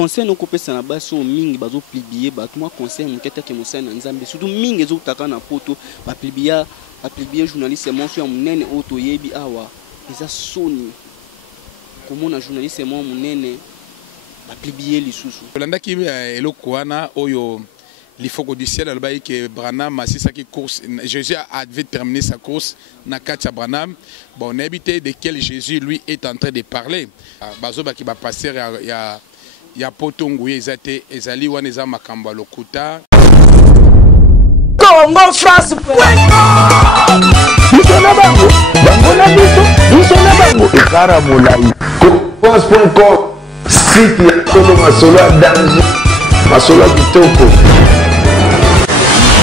Conseil no kopesa na baso mingi bazo plibier ba tuma conseil muketa ke musana nzambe surtout mingi ezo taka na poto ba plibier journaliste monso ya munene oto yebi awa eza soni komona journaliste mo munene ba plibier lisusu landaki eloko wana oyo l'ifoko du ciel albaï que Branham assista qui course Jésus avait terminé sa course na katia Branham bon on a évité de quel Jésus lui est en train de parler bazoba qui va passer ya potongu ezate ezali wana eza makambo lokuta Congo France bisona bango bangona biso bisona bango ekara molai France.com site ya kono masolo ya danger masolo ya kitoko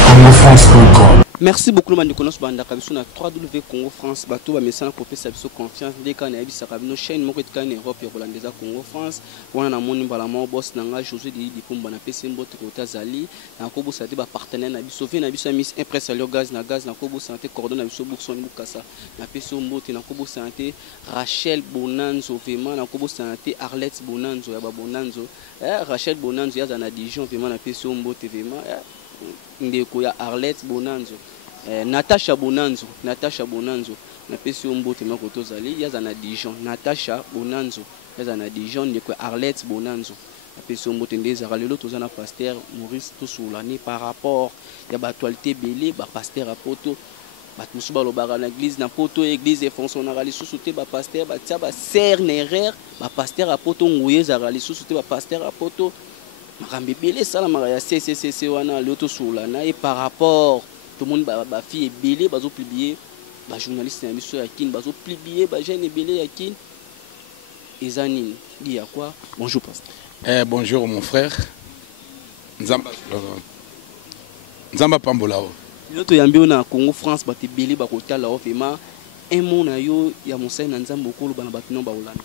CongoFrance.com. Merci beaucoup le mandikonos banda kabiso na 3W Congo France bato ba mesana ko pesa biso confiance ndeka na yebisa kabino chaîne moko etikana Europe ya Holandesa Congo France wana na moni mbala mo boss nanga José di Pumba na pesa mbote ko tazali na ko bosa te ba partenaire na biso ve na biso Miss Impress alio gaz na ko bosa te coordonne na biso Bourson Bukasa na pesa mbote na ko bosa te Rachel Bonanzo vraiment na ko bosa te Arlette Bonanzo ya ba Bonanzo Rachel Bonanzo ya na Dijon vraiment na pesa mbote vraiment ndeko ya Arlette Bonanzo Natasha Bonanzo na pesi ombote mako tozali yaza na Dijon Natasha Bonanzo yaza na Dijon ndeko ya Arlette Bonanzo na pesi ombote ndeza lelo tozana pasteur Maurice Tosoulani par rapport ya ba actualité belé ba pasteur a poto bat musu balobaka na église na poto église efonso na rali susuté ba pasteur ba tia ba ser nerer ba pasteur a poto nguyeza rali susuté ba pasteur a poto makambi belé sala mara CCCC wana lelo Tosoulana et par rapport tout le monde ba fille belé bazo publier ba journaliste na biso ya kin bazo publier ba jeune belé ya kin ezanine dit à quoi bonjour pasteur bonjour mon frère Nzamba Pambolao Loto yambi na Congo France ba te belé ba kotala ofema un mot na yo ya mosai na nzambo okolo bana batino ba Hollande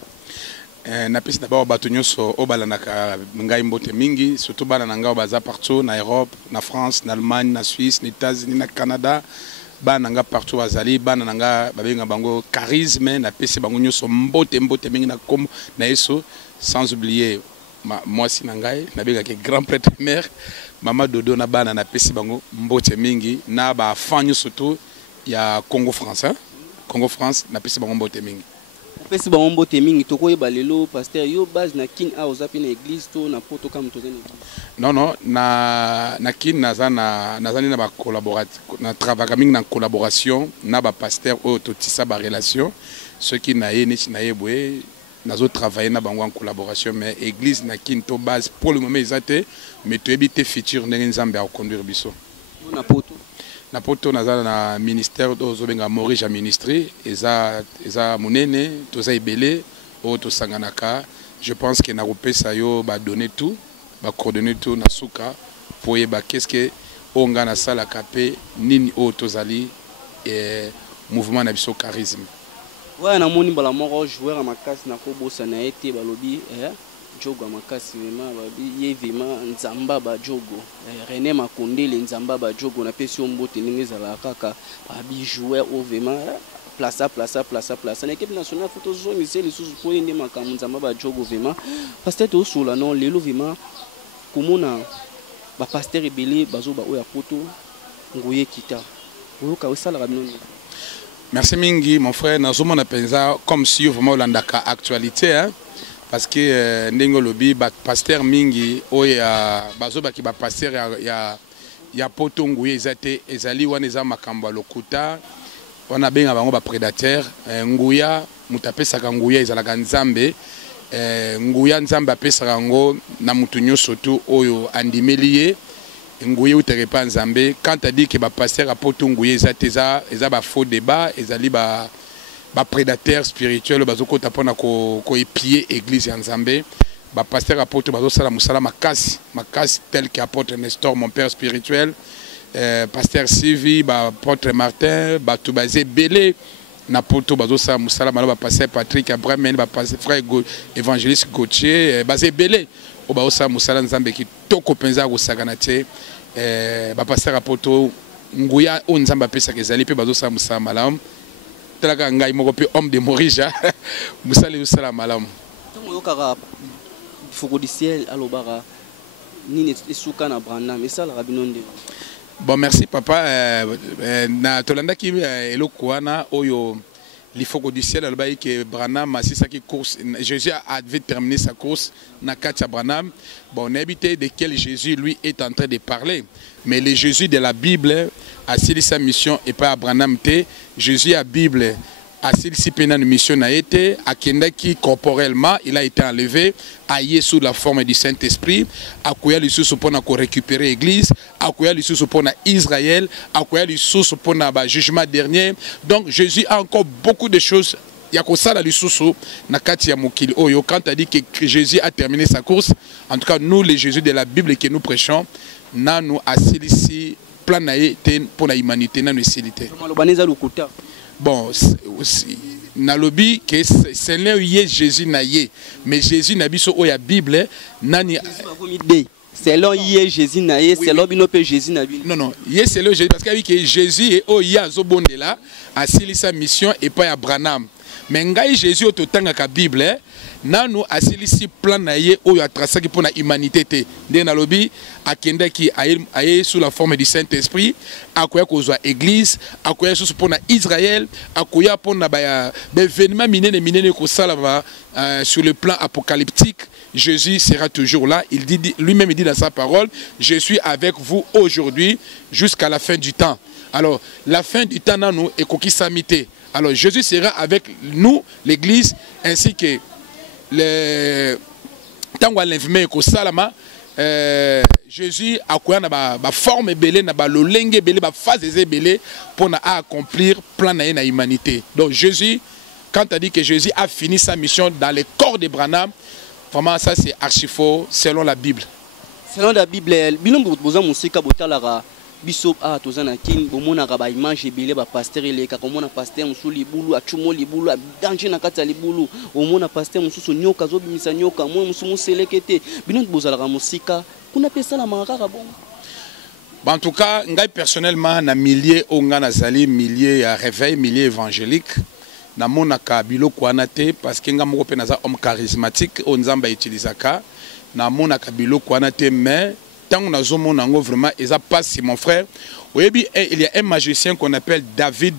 na pesi na ba bato nyonso obalanaka ngai mbote mingi surtout bana na ngao baza partout na Europe na France na Allemagne na Suisse na États-Unis na Canada bana nga partout bazali bana nga babenga bango charisme na pesi bango nyonso mbote mingi na comme na yeso sans oublier moi si na ngai na benga ke grand prêtre mère mama dodo na bana na pesi bango mbote mingi na ba fanyo surtout ya Congo France Congo France na pesi bango mbote mingi pesi ba mbote mingi tokoyeba lelo pasteur yo base na kin a ozapi na église to na poto kam tozana non na kin nazani na ba collaborateur na travailler mingi na collaboration na ba pasteur o to tisa ba relation ceux qui na ye ni na yebwe nazo travailler na bango en collaboration mais église na kin to base pour le moment ezate mais to ebité futur ndenge nzambe a conduire biso na poto na poto nazala na ministère dozobenga Maurice ministry eza munene toza ebele o to sanganaka je pense que na kopesa yo ba donner tout ba coordonner tout na suka pour yeba qu'est-ce que onga na sala kapé nini o tozali mouvement na biso charisme ouais na moni bala moko joueur makasi na ko bosa na été balobi jogo makasi vraiment babi ye vraiment nzamba ba jogo René Makondele nzamba ba jogo na pesi ombote ningi zala kaka babi joueur au vraiment place na équipe nationale photo zone c'est les sous pour inde makamu nzamba ba jogo vraiment pasteur to sula non lelo vraiment komona ba pasteur ebele bazo ba oya poto ngoye kita oyoka osala kabino. Merci mingi mon frère nazomona penza comme si vraiment landaka actualité parce que ndenge lobi ba pasteur mingi oya bazoba ki ba pasteur ya potongu ezate ezali wana eza makambo lokuta wana benga bango ba prédateur nguya mutapesaka nguya ezalaka nzambe nguya nzambe apesaka ngo na mutu nyonso tu oyo andimeliye nguya uterepa nzambe quand a dit que ba pasteur a potongu ezate eza ba faux débat ezali ba prédateur spirituel bazoko tapona ko épier église ya Nzambe ba pasteur apôtre bazo sala musala makasi tel qu'apôtre Nestor mon père spirituel pasteur Sylvie ba apôtre Martin ba tout basé belé na poto bazo sala musala ba pasteur Patrick Abraham ba pasteur frère évangéliste Gauthier basé belé o ba sala musala Nzambe ki toko penza ko sakana te ba pasteur apôtre nguya o Nzambe pesa kezali pe bazo sala musala malam homme de Morija musali usala malamu tongo yokaka foko du ciel alobara nini esuka na Branham mais ça la rabinonde. Bon merci papa na tolanda ki eloko wana oyo l'ifoko du ciel alobaki que Branham asisa ki course Jésus avait terminé sa course na katia Branham. Bon on habité de quel Jésus lui est en train de parler, mais le Jésus de la Bible a scellé sa mission et pas Branham te Jésus à Bible a scellé une mission a été à Kendaki corporellement il a été enlevé aillé sous la forme du Saint-Esprit à quoi il sous pour récupérer l'église à quoi il sous pour Israël à quoi il sous pour le jugement dernier. Donc Jésus a encore beaucoup de choses. Il y a que ça là na kati ya mokili oyo quand tu dit que Jésus a terminé sa course. En tout cas nous les Jésus de la Bible que nous prêchons na nous asili ici plan na pour la humanité na nous célité. Bon nalobi que c'est là Jésus na ye mais Jésus na biso oya Bible nani c'est là Jésus na ye c'est là bino pe Jésus na bino. Non c'est là Jésus parce que Jésus est oya zobondela asili sa mission et pas ya Branham. Mais ngai Jésus au totanga ka Bible nanu asilisi plan na ye oyo atrasaki pour la humanité te nde na lobi akenda ki aye sous la forme du Saint-Esprit akoya kozwa église akoya sous pour na Israël akoya pour na ba événement minene ko sala sur le plan apocalyptique. Jésus sera toujours là. Il dit lui-même il dit dans sa parole, je suis avec vous aujourd'hui jusqu'à la fin du temps. Alors la fin du temps nanu ekoki samité. Alors Jésus sera avec nous, l'église, ainsi que le tango l'enfumé ko salama Jésus a quoi na ba forme belé na ba lolenge belé ba phase belé pour na accomplir plan na humanité. Donc Jésus quand tu as dit que Jésus a fini sa mission dans le corps de Branham, vraiment ça c'est archi faux selon la Bible. Selon la Bible, binombo boza musika botalara biso a tozana kin bomona ka ba image belé ba pasteur eleka komona pasteur musu libulu achumo libulu danger na kati ya libulu omona pasteur musu nyoka zo bimisa nyoka mo musu muselekete binombo bozala ka musika kuna pesa la makaka bon. En tout cas ngai personnellement na millier onga na zali millier ya réveil millier évangélique na mona ka biloko wana te parce que nga moko pe naza homme charismatique o nzamba utilisaka na mona ka biloko wana te mais tant on a vraiment ils a passé mon frère. Oui, il y a un magicien qu'on appelle David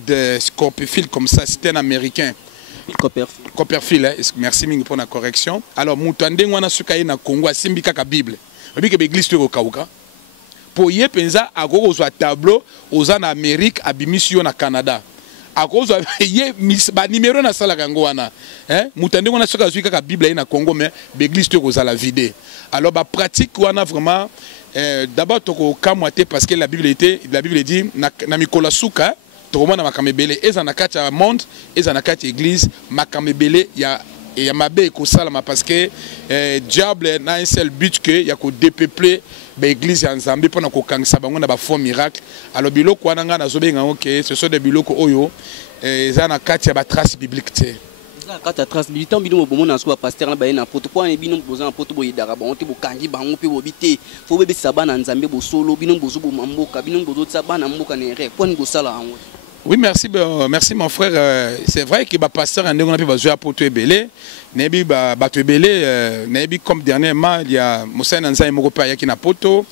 Copperfield comme ça, c'était un américain. Copperfield, hein? Merci pour la correction. Alors mutande wana sukaye na Congo asimbika ka Bible. Obi ke l'église to kauka. Pour y penza agoko zo tableau aux en Amérique abimisio na Canada. À cause de ba numéro na sala kango wana hein mutande wana soka zuika ka Bible na Congo mais l'église to kozala vide. Alors ba pratique wana vraiment d'abord toko kamwate parce que la Bible dit na mikola suka toko na makamebele eza na kati ya monde eza na kati église makamebele ya mabe ko salama parce que diable n'a un seul but que ya ko dépeupler l'église ya Nzambe pona ko kangisa bango na ba faux miracle. Alors biloko wana nga na zobenga OK ce sont des biloko oyo eza na kati ya ba trace biblique te. Quand tu trace militant bino bomo na so pasteur na ba na poto po na bino boza na poto boyi dara ba onte bokangi bango pe bobite fo bebe sabana Nzambe bo solo bino bozo bo mamboka bino bozo sabana mboka na re po ni go sala ango. Oui, merci mon frère. C'est vrai que le pasteur a besoin de Poto Ebele. Comme dernièrement, il y a Moussa Nanza et Mogopa qui na Poto.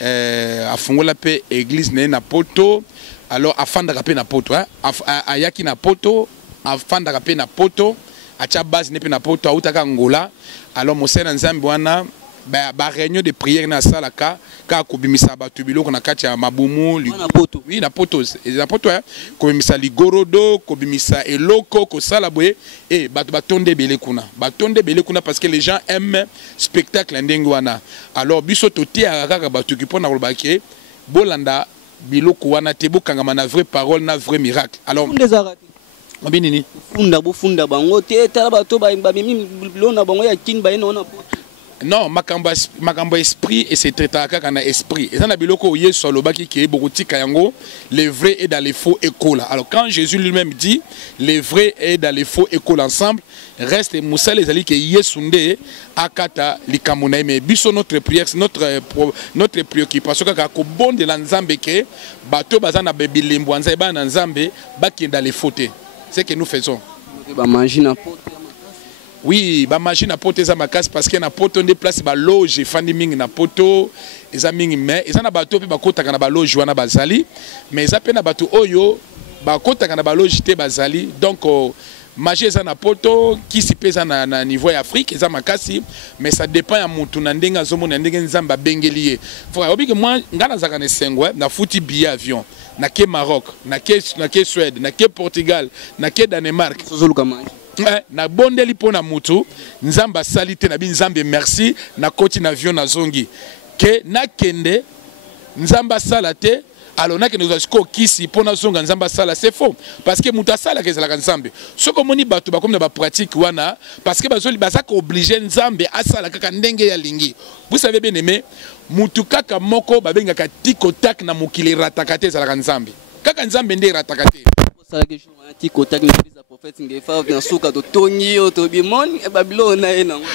A Fongola pe église na Poto. Alors, à Fandarape na Poto. A Yaki na Poto. A Fandarape na Poto. A Tchabaz na Poto. A Outaka Angola. Alors, Moussa Nanza Mbouana. Ba réunion de prière na salaka ka kobimisa batu biloko na kati ya mabumu na poto oui na poto hein kobimisa ligorodo kobimisa eloko ko sala boye et batu batonde belé kuna parce que les gens aiment spectacle ndenge wana. Alors biso toti akaka batu ki pona kolbaki bolanda biloko wana te bokanga na vraie parole na vrai miracle. Alors Mabinini funda bango te tala bato ba mimi lona bango ya kin ba ina na poto. Non, makambo esprit et c'est traité comme esprit. Et ça na biloko yé solo baki qui est bokoti kayango, les vrais et dans les faux écoles. Alors quand Jésus lui-même dit les vrais et dans les faux écoles ensemble, reste Moussa les ali qui yé sunde akata likamona mais biso notre prière, c'est notre préoccupation ka ko bon de l'Nzambe que bato bazana bebilimbo nzambe ba Nzambe baki dans les fautes. C'est ce que nous faisons. Ba manger na poto. Oui, ba magie na poto eza makasi parce que na poto nde place ba loge fandi mingi na poto eza mingi mais eza na bato pe bakotaka na ba loge wana bazali mais eza pe na bato oyo bakotaka na ba loge te bazali donc magie eza na poto kisi pe eza na niveau ya Afrique eza makasi mais ça dépend ya mutu na ndenge azomona ndenge nzamba bengeli ye frère obiki moi ngana zaka na sengwe na futi billet avion na ke Maroc na ke Suède na ke Portugal na ke Danemark sozoluka magie na bondeli pona mutu nzamba salite na bi nzambe merci na koti na avion na zongi ke na kende nzamba salate alors na kende ko kisi pona zonga nzamba sala c'est faux parce que muta sala ke zalaka nzambe soko moni bato ba comme na ba pratique wana parce que bazoli bazaka obligé nzambe asala kaka ndenge ya lingi vous savez bien aimé mutu kaka moko babengaka tikotak na mokili ratakate zalaka nzambe kaka nzambe nde ratakate sala ke jour na tikotak na bisa prophète ngefa na suka to tongi to bimon e babylone na ye nango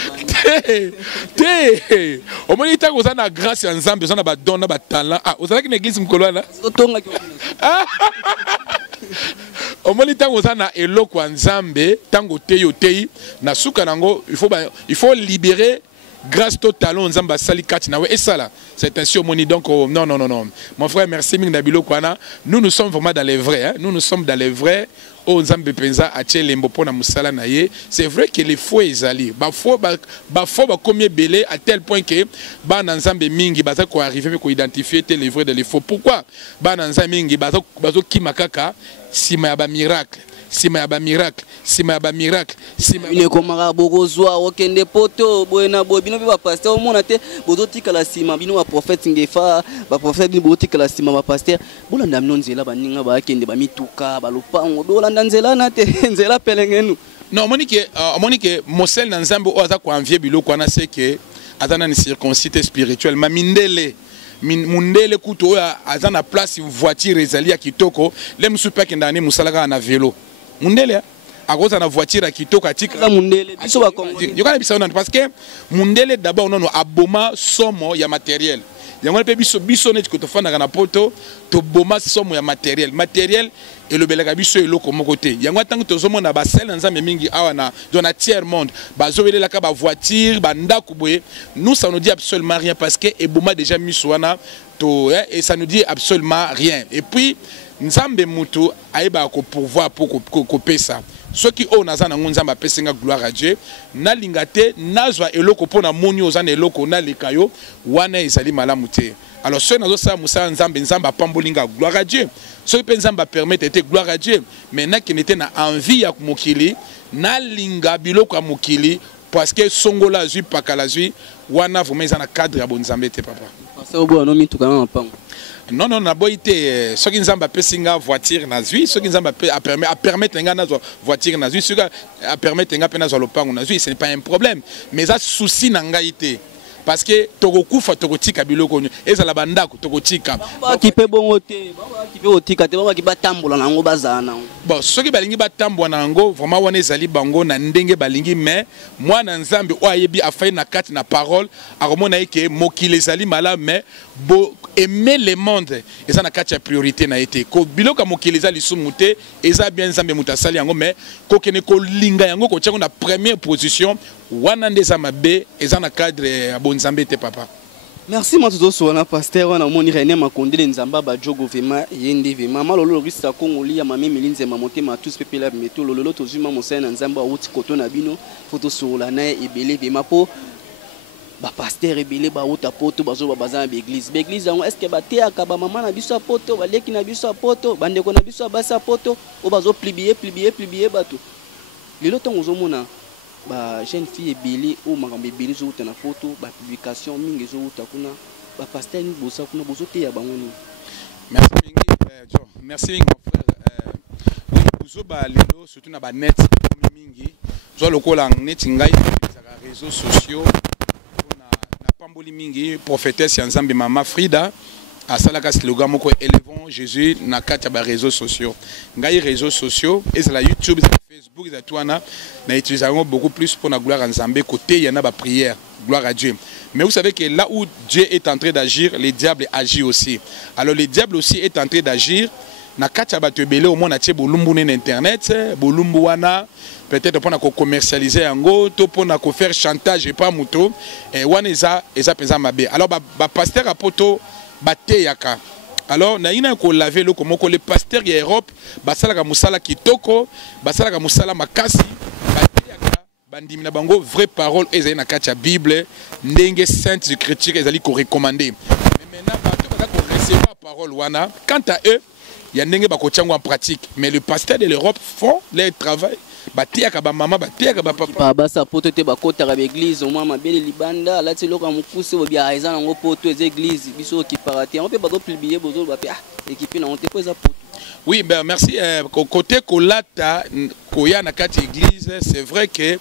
te omoni ta ko na grâce ya nzambe na ba don na ba talent ozalaki na église mkolwana to tonga ki omoni ta ko na eloko ya nzambe tango teyo tei na suka nango il faut libérer grâce to talon nzamba sali kati na we et ça là c'est ainsi omoni donc non mon frère merci ming na biloko wana nous sommes vraiment dans les vrais hein? Nous sommes dans les vrais o nzambe penza atie lembo pona musala na ye c'est vrai que les faux ezali ba faux ba combien belé à tel point que ba na nzambe mingi baza ko arriver ko identifier les vrais de les faux pourquoi ba na nzambe mingi bazo kimakaka sima ya ba miracle sima ya ba miracle sima ya ba miracle sima ine komaka bokozwa okende poto boyena boy bino ba pasteur omona te bozotika la sima bino ba prophète ngefa ba prophète bino bozotika la sima ba pasteur bolanda mino nzela baninga ba kende ba mituka ba lopango bolanda nzela na te nzela pelengenu non monique mosel na nzambe o aza ko envier biloko wana c'est que azana ni circoncité spirituelle mamindele mundele kuto oya azana place voiture ezali ya kitoko le musupa kendani musalaka na vélo mundele akoza na voiture ya kitoko atika mundele biso ba kongo yokana biso non parce que mundele d'abord non aboma somo ya matériel yango pe biso net ko to fana na poto to boma somo ya matériel et le belaka biso eloko moko te yango tango to zomona ba sel nzambe mingi awa na dans tiers monde bazobela ka ba voiture ba ndako boye nous ça nous dit absolument rien parce que eboma déjà miswana to et ça nous dit absolument rien et puis nzambe mutu aiba ko pouvoir pour ko pesa ceux qui ont nazana nzamba pesenga gloire à Dieu na lingate nazwa eloko pona moni ozana eloko na likayo wana ezali malamu te alors ceux nazo sa musa nzambe pambolinga gloire à Dieu ceux qui nzamba permettre était gloire à Dieu mais na qui n'était na envie ya mokili na linga biloko ya mokili parce que songola zui pakala zui wana vraiment na cadre ya bonzambe te papa parce que obo no mituka na mapango non na boité ceux qui nzamba pesinga voiture na zui ceux qui nzamba a permettre nga na voiture na zui ceux a permettre nga pe na zo lopango na zui ce n'est pas un problème mais ça souci na ngaité parce que tokokufa tokotika biloko nyo ezala bandako tokotika ba kipe bongo te ba kipe otika te ba kiba tambola nango bazana bon soki balingi batambola nango vraiment wana ezali bango na ndenge balingi mais moi na nzambe o ayebi afai na kati na parole akomona eke mokili ezali mala mais bo aimer le monde eza na kati ya priorité na été ko biloka mokili ezali sumu te eza bien nzambe mutasali yango mais ko kene ko linga yango ko tshako na première position wana ndeza mabe eza na cadre ya bonzambe te papa. Merci matuto soana pasteur wana moni René Makondele nzamba ba jogo vema yende vema malolo rista kongoli ya mame milinze mamotema tous pepela meto lolo tozuma mosana nzamba uti koto na bino photo sola na ebele vema po ba pasteur ebele ba uta poto bazo ba bazana l'église yango est-ce que ba teaka ba mama na biso poto ba leki na biso poto bande ko na biso basa poto o bazo plier bato lelo tongo zomona ba jeune fille ebele o makambe ebele zo uta na photo ba publication mingi zo uta kuna ba pasteur ni bosa kuna bozo te ya bango ni merci mingi John merci mingi mon frère oui bozo ba lelo surtout na ba net mingi zo lokola net ngai na réseaux sociaux na pamboli mingi prophétesse ya nzambe mama Frida asalaka slogan moko élevons Jésus na kati ba réseaux sociaux ngai réseaux sociaux et la YouTube Facebook et tout na utilisons beaucoup plus pour la gloire à Nzambe côté il y en a ba prière gloire à Dieu mais vous savez que là où Dieu est en train d'agir le diable agit aussi alors le diable aussi est en train d'agir na kati ya bato ebele au moins na tie bolumbu na internet bolumbu wana peut-être pour na ko commercialiser yango to pour na ko faire chantage et pas muto wana eza penza mabe alors ba pasteur apoto bateyaka alors na ina ko laver le komoko les pasteurs ya Europe basalaka musala kitoko basalaka musala makasi bateyaka bandimi na bango vraie parole ezali na kati ya Bible ndenge sainte écriture ezali ko recommander mais maintenant bato ba ko recevoir parole wana quant à eux il y a ndenge ba ko tiango en pratique mais les pasteurs de l'Europe font leur travail bateyaka ba mama bateyaka ba papa basa poto te bakotaka ba église au moins mabele libanda lati loka mukuse bobia eza nango poto ez église biso ki parate on peut pas publier bozo ba pe équipe na on te poza poto. Oui ben merci côté kolata koya na kati église c'est vrai que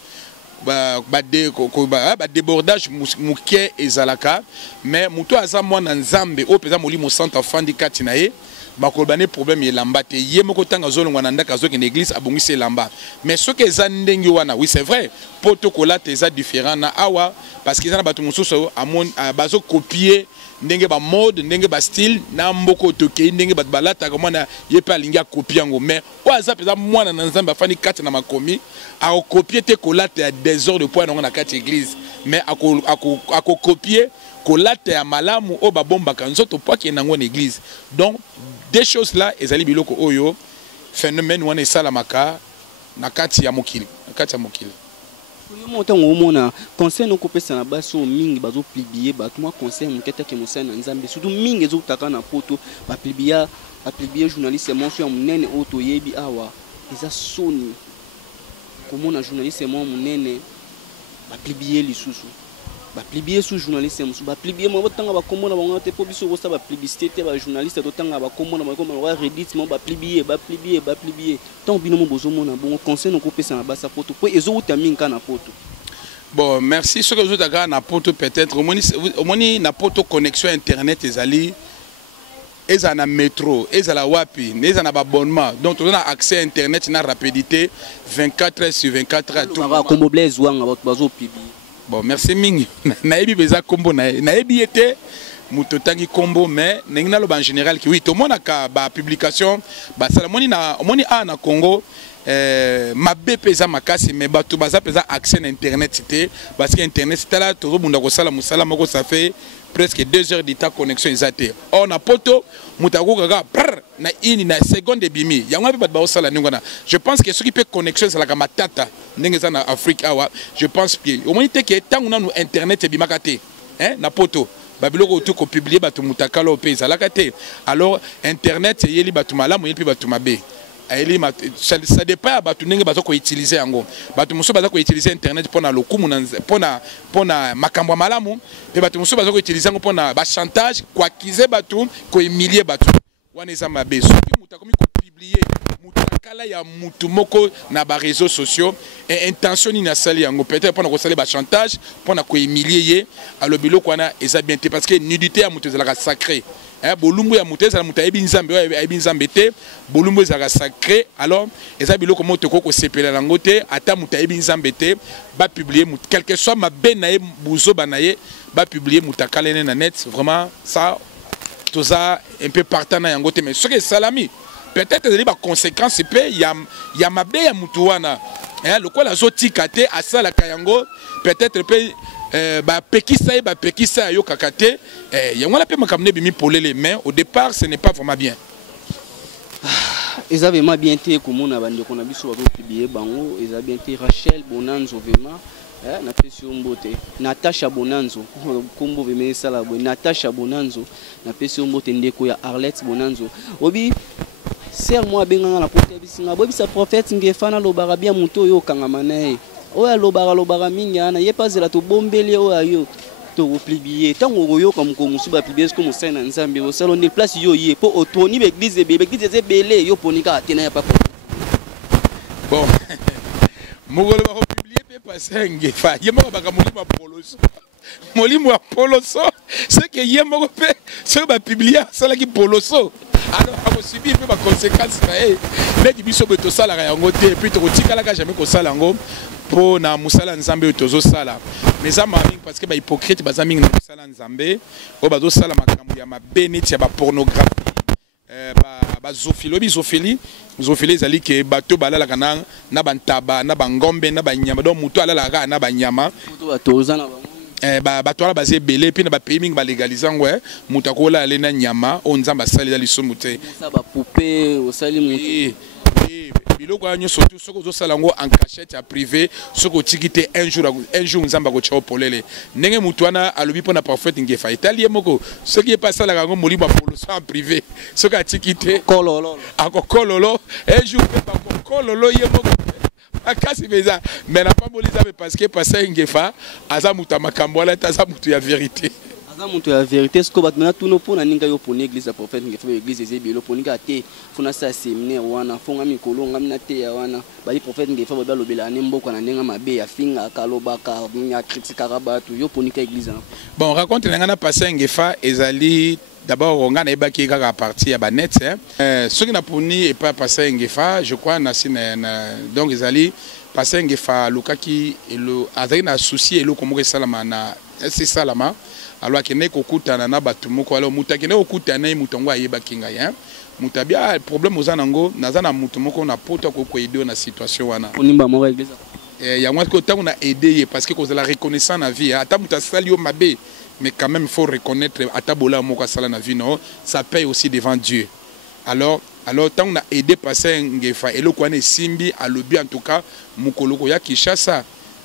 débordage muke ezalaka mais muto aza mwana nzambe o peza molimo centre fandi kati na ye bakolbane problème yelamba te ye moko tanga zolongwa na ndaka zo ke l'église abongisi elamba mais ce que za ndenge wana oui c'est vrai poto kolata eza différent na awa parce que za na bato mususu amon bazo copier ndenge ba mode ndenge ba style na mboko tokei ndenge bato balata comme na ye pa linga copier ngo mais o aza peza mwana na nzambe afani kati na makomi a copier te kolata ya des heures de point na kati église mais a copier kolata ya malamu o babombaka nzoto po ki nango na église donc des choses là ezali biloko oyo phénomène wana esalamaka na kati ya mokili Yo motango omona conseil no kopesa na baso mingi bazo publier bato moi conseil moketa ke mosana nzambe surtout mingi ezotaka na poto ba publier journaliste monso ya munene oto yebi awa eza soni komona journaliste mo munene ba publier lisusu ba publier sous journaliste musu ba publier mo botanga ba komona bango te po biso ko sa ba publicité te ba journaliste totanga ba komona ba komona Reddit mo ba publier tant bino mo bozo mona bon conseil no kopesa na basa poto po ezo utaminka na poto. Bon merci ce que vous avez na poto peut-être au moins na poto connexion internet ezali ezana métro ezala wapi ezana ba abonnement donc on a accès à internet na rapidité 24 heures sur 24 heures tout ba kombo blaze wanga bazo publier. Bon, merci Mingi. Naebi beza kombo naebi était mutotangi kombo mais nengina lo en général qui oui tout le monde a ba publication ba salamoni na Congo ma bepeza makasi mais bato baza peza accès à internet c'était parce que internet c'était là tout le monde ko sala musala moko ça fait presque 2 heures d'état connexion exacte on a poto mutako gaga na ini na seconde bimi yango pe ba osala ningona je pense que ce qui peut connexion c'est la matata ndenge za na Afrique awa je pense que au moins te que tangu na internet bimaka te na poto babiloko to ko publier bato mutakala o pesa la kate alors internet yeli bato malamu yeli bato mabe ça dépend à bato ndenge bato ko utiliser yango bato muso bato ko utiliser internet pona lokumu pona makambo malamu pe bato muso bato ko utiliser yango pona ba chantage kwa kize bato ko humilier bato wana eza mabe soki mutakomi ko publier mutakala ya mutu moko na ba réseaux sociaux et intention ni na sali yango peut-être pona ko sali ba chantage pona ko humilier ye alors biloko wana eza bien te parce que nudité ya mutu ezalaka sacré bolumbu ya mutu ezala mutu ayebi nzambe te bolumbu ezalaka sacré alors eza biloko moto ko sepela lango te ata mutu ayebi nzambe te ba publier mutu quel que soit mabe na ye buzo banaye ba publier mutakala na net vraiment ça tout ça un peu partant na yango te mais ce que salami peut-être les conséquences peut y a mabe ya mutu wana le quoi la zotika te asala kayango peut-être peut ba pekisa yo kakate yango la pe makamne bimi polele mais au départ ce n'est pas vraiment bien. Ils avaient vraiment bien été comme on a vendu qu'on a vu sur publier bango ils avaient bien été Rachel Bonanzo vraiment na pesio mbote Natasha Bonanzo kombo veme sala bo Natasha Bonanzo na pesio mbote ndeko ya Arlette Bonanzo obi ser moi benganga na pote bisinga bo bisa prophète ngefana lo barabia muto yo kangama nae oya lobara mingi ana ye pas la to bombeli oya yo to publier tango royo comme musu ba publier comme ça na nzambe au salon de place yo ye po otoni be église belé yo ponika tena ya papa bon mugolo ba publier pe passer ngefa ye mo ba kamulima poloso molimo ya poloso c'est que ye mo pe ce ba publier ça la ki poloso alors a subi pe ba conséquences na e leki biso beto sala yango te puis to tikala ka jamais ko sala yango po na musala nzambe tozo sala mais amami parce que ba hypocrite bazami na musala nzambe o bazo sala makambo ya mabene tia ba pornographie zofili ezali ke bato balalaka na bantaba na bangombe na banyama donc moto alalaka na banyama bato wana baza ebele mpe na bapays mingi balégalize yango moto akola ale na nyama oyo nzambe asaleli lisumu te biloko wana nyonso tu soki ozosala yango en cachette ya privé soki otiki te un jour nzambe akotya opolele ndenge moto wana alobi mpo na prophète Ngefa etali ye moko soki ye mpe asalaka yango molimo apoloso en privé soki atiki te akokololo un jour mpe bakokololo ye moko makasi mpenza mais na pamboli nzambe parce que pasteur Ngefa aza moto ya makambo wana te aza moto ya vérité. Aza la vérité, ce que vous avez tout pour n'inga yo pour l'église, prophète Ngefa l'église ezebelo pour ninga te funa sa séminaire wana fonga mikolo ngamina te ya wana bali prophète Ngefa ba lobela nembo na ndenga mabe ya finga kalobaka nya critique rabatu yo pour ninga église. Bon raconte ngana passer Ngefa ezali d'abord on a ébaki kaka partie ya banet ce qui n'a poni et pas passer Ngefa je crois na donc ezali passer Ngefa lukaki elo azali na souci elo komo salama na c'est salama alors que ne kokutana na batu moko alors mutaki ne kokutana mutongo ayeba kinga ya mutabia problème ozanango nazana mutu moko na poto ko aider na situation wana onimba moko église ya moi que tant on a aidé parce que cause la reconnaissance na vie ata muta salio mabe mais quand même il faut reconnaître atabola moko sala na vie non ça paye aussi devant Dieu alors tant on a aidé passer Ngefa eloko wana simbi alobi en tout cas mukoloko ya Kinshasa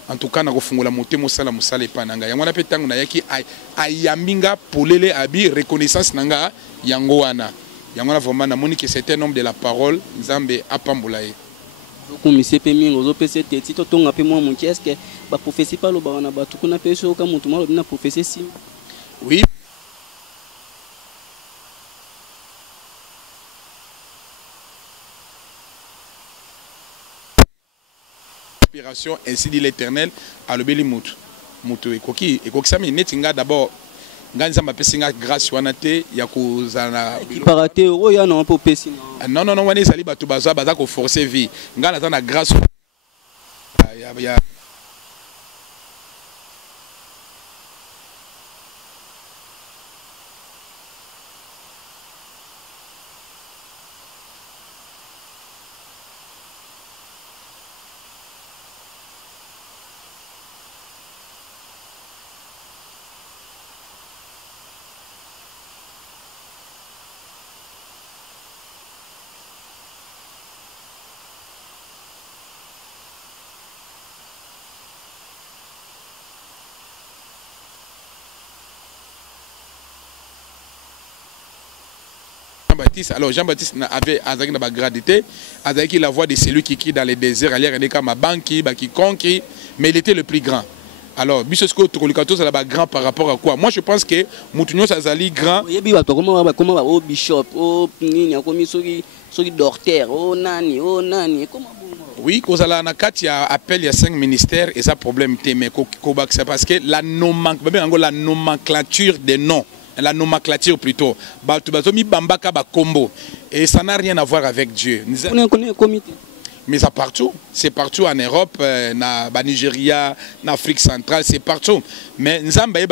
en tout cas na kofungola motemo sala musala epananga yango na petango na yaki ayambinga polele abi reconnaissance nanga yango wana vraiment na moni que c'est un homme de la parole nzambe apambola ye komise pe mingi ozopesa teti to tonga pe mwa muki est-ce que ba prophétie pas lo ba na batu kuna pe so ka mutu malo na prophétie si oui ainsi dit l'Éternel à l'obéli mutu ekoki sami netinga d'abord nganza mapesinga grâce wanate ya kozana parate oya na popesi non wana ezali bato baza ko forcer vie ngana za na grâce ya Jean-Baptiste, alors Jean-Baptiste avait la gradité, avec la voix de celui qui crie dans les déserts, mais il était le plus grand. Alors, Bissosko Tokolikato, c'est la grand par rapport à quoi? Moi, je pense que Moutounio Sazali grand. Comment bishop, oui, cause la nakati a appel il y a 5 ministères et ça problème mais c'est parce que la nomenclature des noms. La nomenclature plutôt. Et ça n'a rien à voir avec Dieu. Mais ça partout. C'est partout en Europe, na Nigeria, en Afrique centrale, c'est partout. Mais nous avons des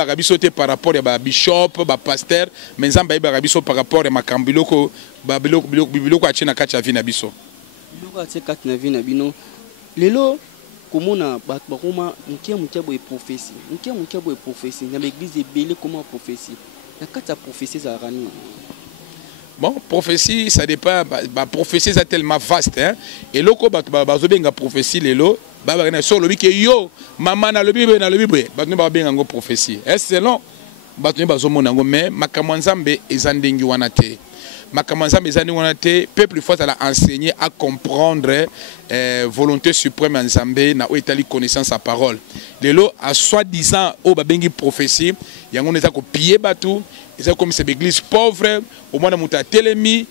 par rapport à bishop, pasteur, mais nous avons par rapport à Makambiloko, Bibiloko a tchena kacha vina biso. Biloko a tchena kacha vina bino. Lelo komona bakoma mukia boye prophétie. Mukia boye prophétie. Na l'église ebele comment prophétie. La prophétie, ça bon, prophétie, ça dépend. La prophétie, c'est tellement vaste. Hein? Et là, quand on a prophétie, sur le que yo, maman na le Bible, na le Bible, on a prophétie. C'est long. Mais Makamanzambe ezandengi wanate. Makamanzambe ezandengi wanate, peuple fois à enseigner à comprendre volonté suprême en Zambé na oitali connaissance à parole. Lelo à soi-disant au babengi prophétie, yango neza ko piller batu, c'est comme c'est l'église pauvre, au moins na muta telemi,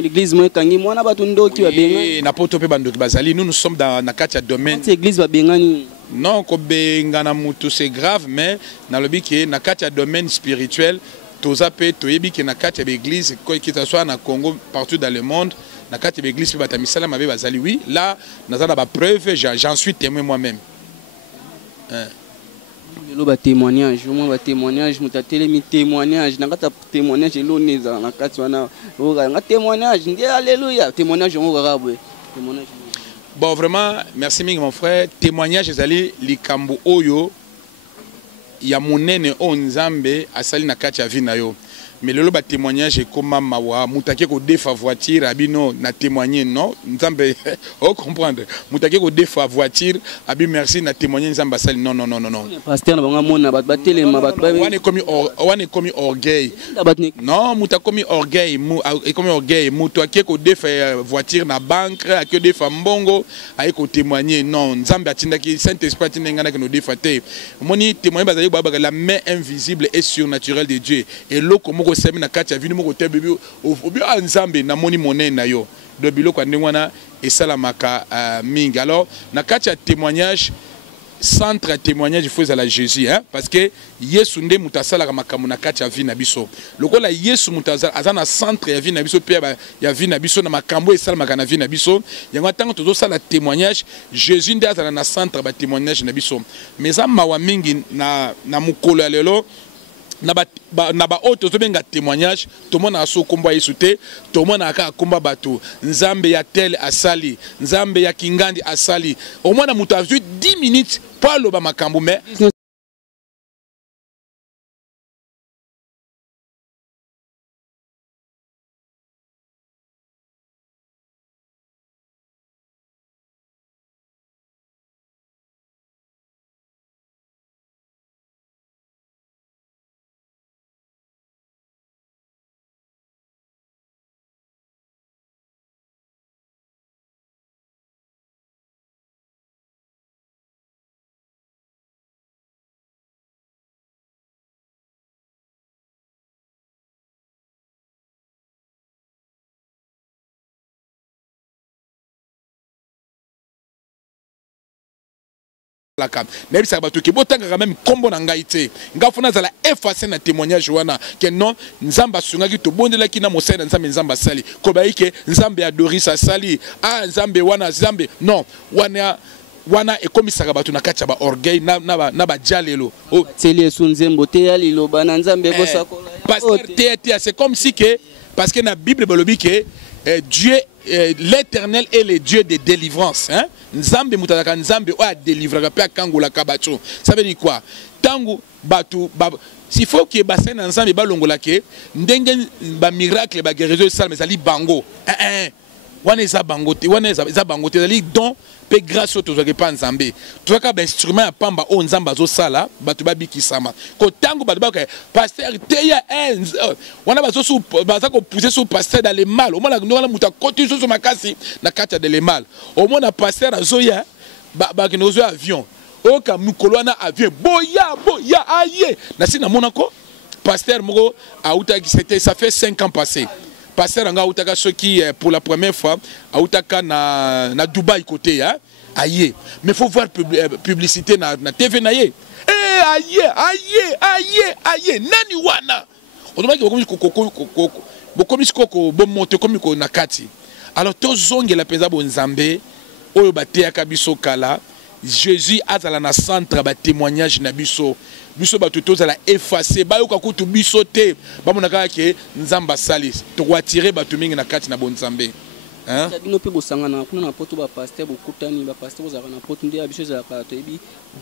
l'église moi kangi mwana batu ndoki babenga. Na poto pe bandoki bazali, nous sommes dans na katia domaine. Cette église babengani. Non, ko bengana mutu c'est grave mais na lobi ke na katia domaine spirituel, toza pe toyebi ke na katia l'église que ça soit na Congo partout dans le monde. Na kati l'église batamisala mabe bazali oui là nazana ba preuve j'en suis témoin moi-même. lelo ba témoignage au moins ba témoignage mutatele mi témoignage nangata témoignage eloneza na kati wana nga témoignage ndi alléluia témoignage on rabwe témoignage. Bon vraiment merci mingi mon frère témoignage ezali likambo oyo ya monene o nzambe asali na kati ya vie na yo. Mais le témoignage est comme mawa mutake ko defa voiture abino na témoigner non nzambe o comprendre mutake ko defa voiture abi merci na témoigner nzamba sali non non non non non pasteur na banga mona bat batele ma bat wane komi orgueil non mutake komi orgueil et comme orgueil mutake ko defa voiture na banque ake defa mbongo ay ko témoigner non nzambe atindaki Saint-Esprit tinenga na ko defa te moni témoigner bazali ba la main invisible et surnaturelle de Dieu et lo komo semi na kati ya vini moko te bibi obi nzambe na moni monene na yo de biloko ndengwana esalamaka mingi. Alors na kati ya témoignage centre ya témoignage il faut à la Jésus hein parce que Yesu nde mutasala ka makambo na kati ya vie na biso lokola Yesu mutasala azana centre ya vie na biso pe ya vie na biso na makambo esalamaka na vie na biso yango tango tozo sala témoignage Jésus nde azana na centre ba témoignage na biso mais za mawa mingi na mukolo lelo na ba auto to benga témoignage to mona aso komba yesute to mona aka komba bato nzambe ya tel asali nzambe ya kingandi asali au moins na mutu a 10 minutes pas lo ba makambo mais la cam nebi sa bato ki botanga quand même kombo na ngai te ngafuna za la effacer na témoignage wana que non nzamba sungaki to bondela ki na mosena nzambe nzamba sali ko ba ike nzambe adorisa sali ah nzambe wana nzambe non wana ekomisaka bato na kati ya ba orgueil na ba jalelo tele sunzembo te ya liloba na nzambe ko sakola pasteur te c'est comme si que parce que na Bible balobi que Dieu l'Éternel est le Dieu de délivrance hein nzambe mutaka nzambe o a délivrera pe akangola kabacho ça veut dire quoi tango batu s'il faut que bassin nzambe balongola ke ndenge ba miracle ba guérison ça mais ça li bango wana eza bango te wana eza bango te ali don pe grâce au tozaki pa nzambe tozaka ba instrument ya pamba o nzamba zo sala batu babikisama ko tango batu ba pasteur te ya wana baza ko pousser sur pasteur dans le mal au moins la muta continue sur makasi na kati de le mal au moins na pasteur azoya ba kinozo avion o ka mukolo na avion boya aye na sina monako pasteur moko autaki c'était ça fait 5 ans passé pasteur anga autaka ceux qui pour la première fois autaka na Dubaï côté hein aïe mais faut voir publicité na TV na ye aïe nani wana otomaki bokomi koko bomonte komi ko na kati alors tozongela penza bonzambe oyo bateyaka biso kala Jésus azala na centre ba témoignage na biso bato tozala effacer bayoka kutu biso te bamonaka ke nzamba sali to attirer bato mingi na kati na bonzambe hein bino pe bosangana kuna na poto ba pasteur bokutani ba pasteur bozala na poto ndia biso za ka to ebi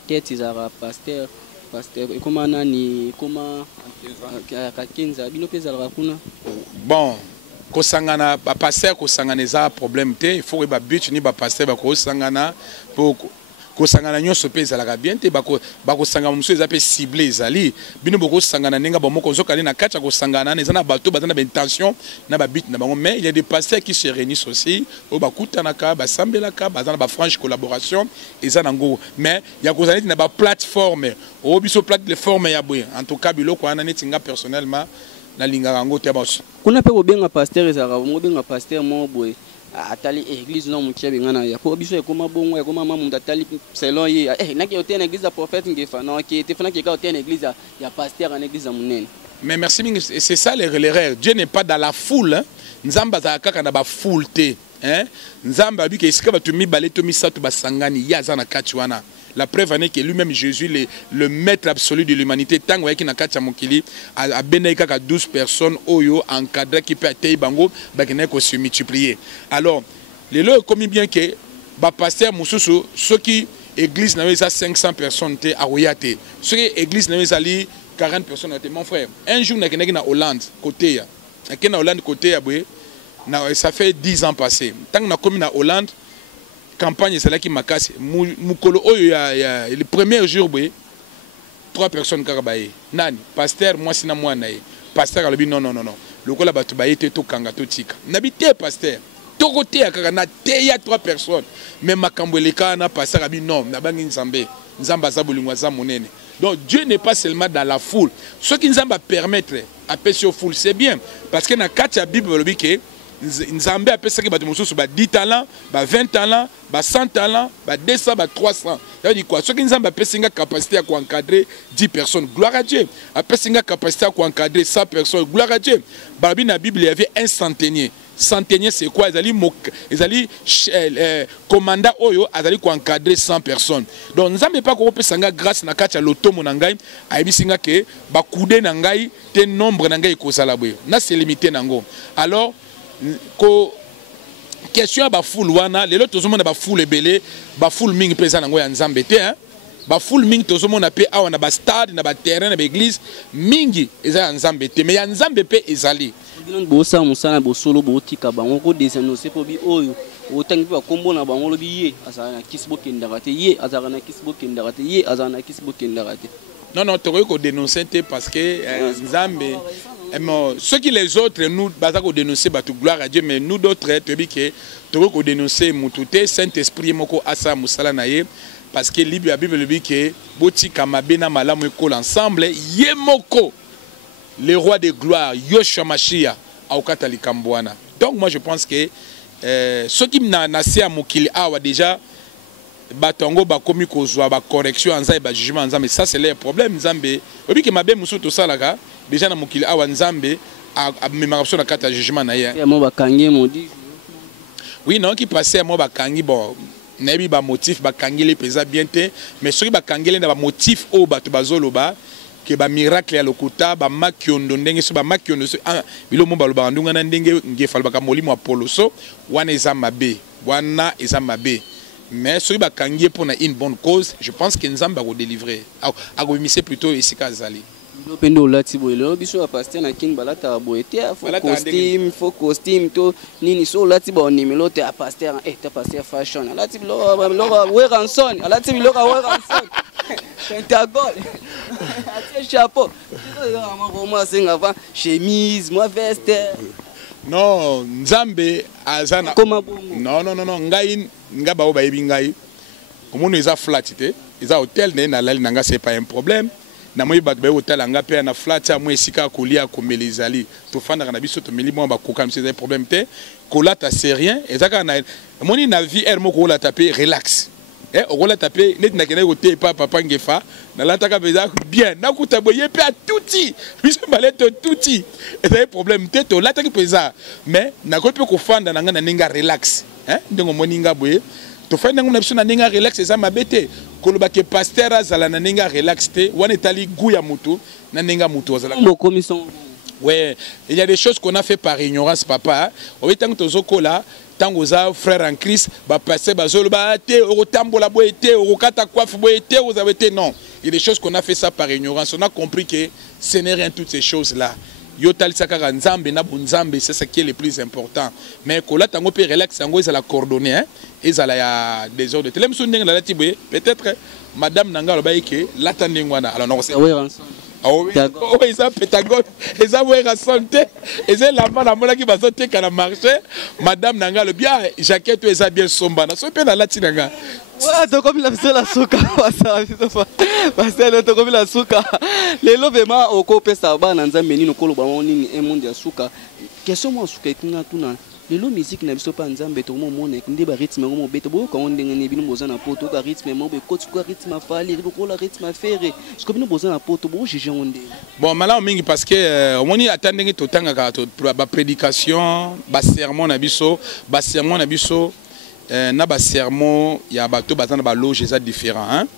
tête za pasteur ekoma nani ekoma ka kenza bino pe za kuna bon kosangana ba pasteur kosangana eza problème te il faut ba but ni ba pasteur ba kosangana pour kosangana nyonso pe ezalaka bien te bakosangana mosusu eza pe ciblé ezali bino bokosangana ndenge bomoko ozokali na kati ya kosangana eza na bato baza na baintention na babit na bango mais il y a des pasteurs qui se réunissent aussi oyo bakutanaka basambelaka baza na bafranche collaboration eza nango mais ya kozala neti na baplateforme oyo biso plateforme ya boye en tout cas biloko wana neti nga personnellement nalingaka yango te baso kuna pe bobenga pasteur ezalaka bobenga pasteur mo boye atali église non mutia bengana ya po biso ekoma bongo ekoma mamu atali selon ye naki ote na église ya prophète ngefa non ki te fana ki ka ote na église ya pasteur en église munene mais merci c'est ça l'erreur Dieu n'est pas dans la foule hein? Nzamba za kaka na ba foule te hein nzamba abi ke esika batu mibale to misato basangani ya za na kati wana La preuve en est que lui-même, Jésus, le maître absolu de l'humanité, tant qu'il n'a qu'à Mokili, a béni 12 personnes, Oyo, encadré, qui peut être bango, qui se multiplier. Alors, les lois, comme bien que, pasteur Moussoussou, ceux qui, église, n'avaient 500 personnes, à Royate. Ceux qui, église, n'avaient 40 personnes, mon frère. Un jour, on a en Hollande, côté. En Hollande, côté, ça fait 10 ans passés. Tant qu'on a commis en Hollande, campagne, c'est là qui m'a cassé. Le premier jour, 3 personnes qui ont été. Nani, pasteur, moi, c'est moi. Pasteur, a dit non. Le coup, là, tu as été tout kanga, tout tika. N'habitez, pasteur. Tout côté, il y a 3 personnes. Mais ma camboleka, pasteur, a dit non. Donc, Dieu n'est pas seulement dans la foule. Ce qui nous va permettre à passer aux foules, c'est bien. Parce que dans la Bible, Nzambe a pensé que 10 talents, 20 talents, 100 talents, 200, 300. Ça veut dire quoi? Ce qui Nzambe a pensé une capacité à encadrer 10 personnes. Gloire à Dieu. A pensé une capacité à encadrer 100 personnes. Gloire à Dieu. Dans la Bible, il y avait un centenier. Centenier, c'est quoi? Ils allaient commandant Oyo, ils allaient encadrer 100 personnes. Donc, Nzambe pas qu'on peut s'engager grâce à la loto monangai, à ebisinga que bakude nangai, te nombre nangai kosalabwe. Na c'est limité nango. Alors, question à foule wana les autres monde ba foule belé ba foule ming pesa nango ya Nzambe te hein ba foule ming to monde na pe awa na ba stade na ba terrain na ba église mingi eza Nzambe te mais ya Nzambe pe ezali bo sa musana bo solo bo tika bango ko dénoncer po bi oyo otangi pa kombo na bango lobi ye azana na kisbo kendaka te ye azana na kisbo kendaka te ye azana na kisbo kendaka te non to ko dénoncer te parce que Nzambe ceux qui les autres, nous, nous dénoncer la gloire à Dieu, mais nous d'autres, nous dénoncer Moutouté, Saint-Esprit, Moko Asa Moussala Naye, parce que la Bible dit que Boti Kamabena Malamu Kol ensemble, Yemoko, le roi de gloire, Yoshua Mashiach, Aokatali Kambouana. Donc moi je pense que ceux qui n'ont pas Mokili Awa déjà, batongo ba komi kozwa ba correction anza ba jugement anza mais ça c'est le problème Nzambe obi ke mabe musu to salaka déjà na mokili awa Nzambe a mémoration na kata jugement na ye mo bakangi modi oui non qui passait mo bakangi bon nabi ba motif bakangi les pesa bien te mais soki bakangi na ba motif o bato bazoloba ke ba miracle ya lokuta ba makiondo ndenge so ba makiondo bilo mo baloba ndunga na ndenge ngefal baka molimo apoloso wana eza mabe mais si vous pour une bonne cause, je pense que nous allons délivrer. C'est plutôt ici qu'à Zali. Faux costume, tout nini so lati ba nimelo te a pasteur ta pasteur fashion lati lo ranson lati lo ranson pentagol chapeau moi singa chemise moi veste non Nzambe azana non ngai ngaba o bayebi ngai omono eza flat te eza hotel na lali nanga c'est pas un problème na moyi bat ba hotel anga pe na flat ya mo esika kolia komelizali to fanda na biso to meli mo ba koka c'est un problème te kolata c'est rien ezaka na moni na vie er moko la taper relax on la taper net na kena hotel papa ngefa na lataka beza bien na kuta boye pe a touti biso maleto touti c'est un problème te to lataki pesa mais na ko pe ko fanda na nga na ninga relax ndenge moninga boye to fa ndenge na biso na ninga relax eza mabete koloba ke pasteur azala na ninga relax te wana etali goût ya mutu na ninga mutu azala ouais il y a des choses qu'on a fait par ignorance papa o tant tozokola tango za frère en Christ ba passer bazoloba te otambola boye te okata coiffe boye te vous avez été non il y a des choses qu'on a fait ça par ignorance on a compris que ce n'est rien toutes ces choses là Yotal Sakara Nzambe na Bunzambe, c'est ce qui est le plus important. Mais quand on peut relax, ils la coordonner, ils ont la désordre. Peut-être Madame Nanga Lobaïke, l'attendingwana. Alors non, c'est oui, ils ont pétagone, ils ont santé, ils ont la main à moi qui va sauter quand la marché. Madame Nanga le bien, jaquette, ils ont bien sombana. C'est pas la latinanga. Ouais, t'as comme la seule souka, parce que t'as comme la souka. Les lovements au copé ça va dans un menu, nous collons un monde de souka. Question moi souka est tout. Les lots musique n'a pas nzambe to mo mona ndi ba rythme mo beto bo ko ndenge ne bino bozana poto ka rythme mo be ko tsuka rythme fali ko la rythme fere ce que bino bozana poto bo jije onde bon malao mingi parce que au moni attendenge to tanga ka to ba prédication ba sermon na biso na ba sermon ya bato bazana ba loge ça différent hein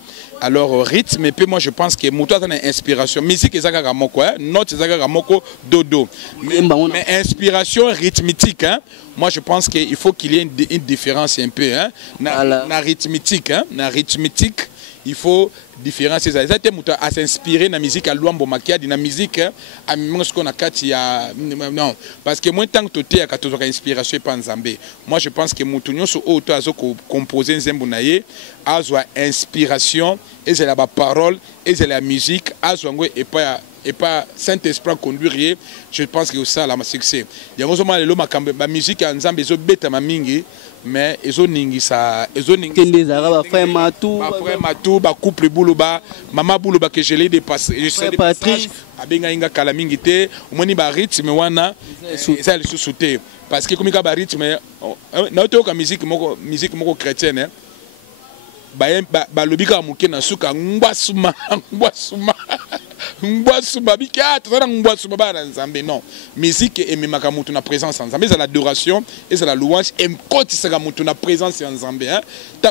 Alors rythme et puis moi je pense que moto a une inspiration musique ezaka ramoko note ezaka ramoko dodo mais inspiration rythmique hein. Moi je pense qu'il faut qu'il y ait une différence un peu hein na rythmique hein na rythmique il faut différencier ça c'est moto à s'inspirer na musique à Luambo Makiadi na musique à ce qu'on a kati ya non parce que moi tant que tu es à katozoka inspiration pas nzambe moi je pense que moto nyoso auto azo composer nzembo na ye azwa inspiration et c'est la parole et c'est la musique azwa ngo et pas Saint-Esprit conduire je pense que ça la succès il y a vraiment le makambe ma musique en nzambe zo beta ma mingi mais ezo ningisa kende zara ba frère Matou ba couple buluba mama buluba que je l'ai dépassé je sais Patrice abenga inga kala mingi te omoni ba rythme wana ça le sous-sauter parce que comme ka ba rythme na to ka musique moko chrétienne ba lobika muke na suka ngwasuma ngwasuma bika tozana ngwasuma bana nzambe non musique et memaka mutu na présence en nzambe c'est l'adoration et c'est la louange et koti saka mutu na présence en nzambe hein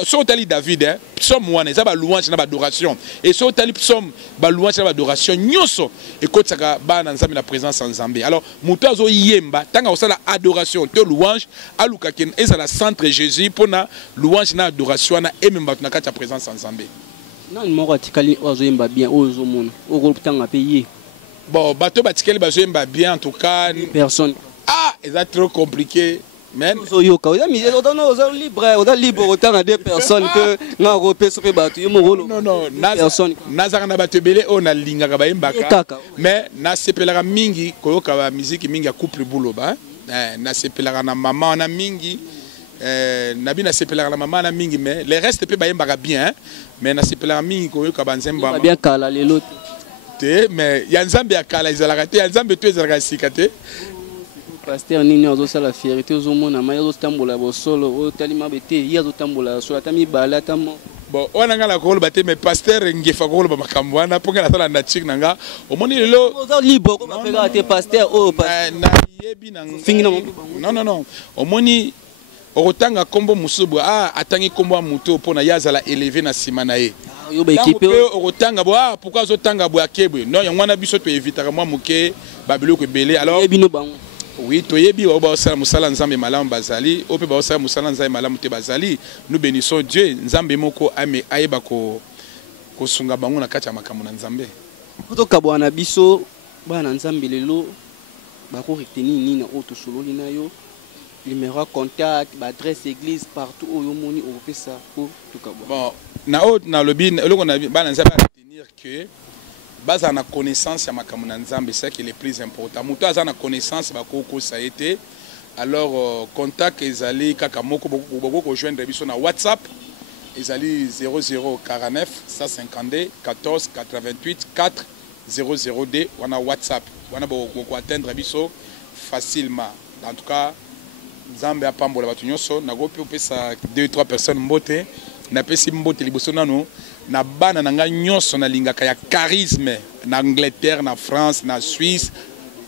so tali David hein psaume wana ça ba louange na ba adoration et so tali psaume ba louange na ba adoration nyoso et koti saka bana nzambe na présence en nzambe alors mutu azo yemba tanga osala adoration te louange aluka ken et ça la centre Jésus pona louange na adoration na et memba na kati ya présence en nzambe. Non, moi, je bien aux hommes, au groupe temps à payer. Bon, bateau batikeli bazoyemba bien en tout cas. Personne. Ah, c'est trop compliqué. Mais libre, autant à des personnes que na Europe sur bateau. Non, personne. Nazarana batebele on a linga bayembaka. Mais na sepelaka mingi koyoka ba musique mingi ya couple buloba. Na sepelaka na maman na mingi. Nabi na sepelaka na maman na mingi mais les restes pe bayembaka bien mais na sepelaka mingi koyoka banzemba bien kala lelo te mais ya nzambe ya kala ezalaka te ya nzambe to ezalaka sika te pasteur nini ozo sala fierté ozo mona ma ozo tambola bosolo o talima bete yazo tambola so atami bala tamo bon on a ngala ko bate mais pasteur ngefa ko ba makambo wana ponga na sala na chik nanga omoni lelo ozo libre ko ba feka te pasteur o na yebi na non omoni Orotanga kombo musubu atangi kombo muto pona yazala élevé na simana ye. Yo ba équipe orotanga bo pourquoi zotanga bo akebwe non yangwana biso to éviter moi muke babilo ko belé alors yebino bango. Oui to yebi ba osala musala nzambe malamu bazali ope ba osala musala nzambe malamu te bazali nous bénissons Dieu nzambe moko ame ayeba ko sunga bango na kati ya makambo na nzambe. Koto kabwana biso bana nzambe lelo ba ko retenir ni na auto solo lina yo. Numéro contact, adresse église partout où on fait ça pour tout cas. Bon, na lobby on a retenir que base na connaissance ya makamuna nzambe c'est qui est le plus important. Muto aza na connaissance ba ko ça a été alors contact ezali kaka moko boko ko joindre biso na WhatsApp ezali 0049 152 14 88 4 002 wana WhatsApp wana boko atteindre biso facilement. En tout cas Nzambe apambola batu nyonso na go pe pesa 2-3 personnes mbote na pesi mbote liboso nano na bana na nga nyonso na lingaka ya charisme na Angleterre na France na Suisse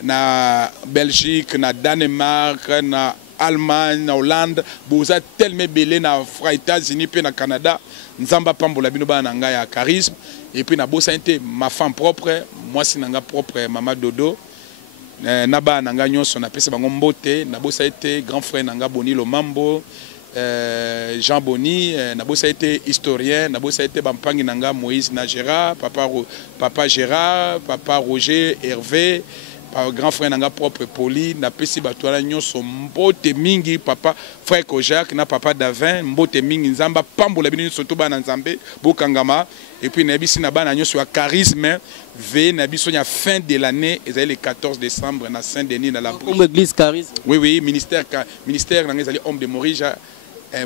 na Belgique na Danemark na Allemagne na Hollande boza tellement belé na États-Unis pe na Canada Nzambe apambola bino bana nga ya charisme et puis na bosa inte ma femme propre moi si nanga propre mama Dodo Naba nanga nyonso na pesa bango mbote na bosa été grand frère nanga Boni Lomambo Jean Boni na bosa été historien na bosa été bampangi nanga Moïse Nagera papa Gérard papa Roger Hervé grand frère nanga propre Poli na pesi batwala nyonso mbote mingi papa frère Kojak na papa Davin mbote mingi nzamba pambola bino soto bana nzambe bokangama et puis na bisi na bana nyonso ya charisme ve na biso nya fin de l'année ezali le 14 décembre na Saint-Denis dans la comme église charisme oui ministère nanga ezali homme de Morija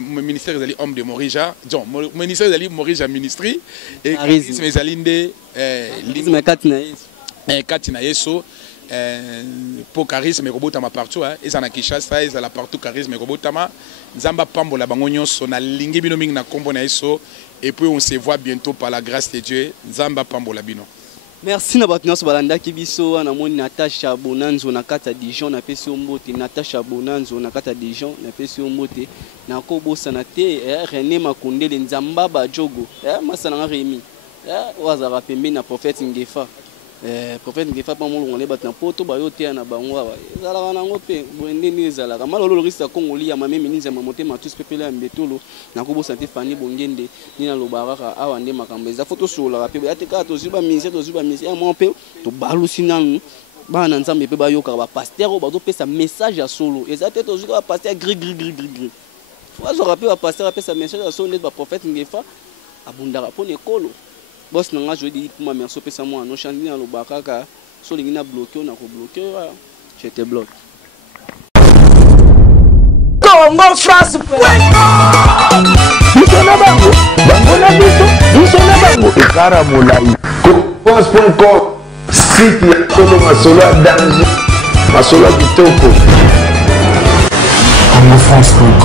ministère ezali homme de Morija donc ministère ezali Morija ministry et charisme ezali nde charisme katina yeso pour charisme robotama partout et ça na Kinshasa et ça la partout charisme robotama nzamba pambola bango nyonso na lingi bino mingi na kombo na yeso et puis on se voit bientôt par la grâce de Dieu nzamba pambola bino. Merci na batu nyonso balanda kibiso na moni Natasha Bonanzo na kata Dijon na pesi ombote Natasha Bonanzo na kata Dijon na pesi ombote na ko bosa na te René Makondele nzamba ba jogo masana Rémi wazala pembeni na prophète Ngefa. Prophète Ngefa pas mon ngolé bat na poto ba yo te na bango awa. Ezala na ngope bwende ni ezala. Kamalo lo rista Congoli ya mame mininza mamote matus pepele ya mbetolo na ko bo santé fani bongende ni na lobaraka awa nde makambo eza photo sur la rapé. Ate ka to zuba mise ya mon pe to balusi nanu. Bana nzambe pe ba yo ka ba pasteur o ba do pesa message ya solo. Ezate to zuba pasteur gris. Wazo rapé ba pasteur pesa message ya solo net ba prophète Ngefa abundaka pone ekolo. Boss nanga je dis pour ma merci pesa moi no chandi na lobaka ka so lingi na bloquer na ko bloquer je te bloque. Congo France Misona bango na biso misona bango ekara molai France.com site ya solo masolo ya danger masolo ya kitoko. Congo France.com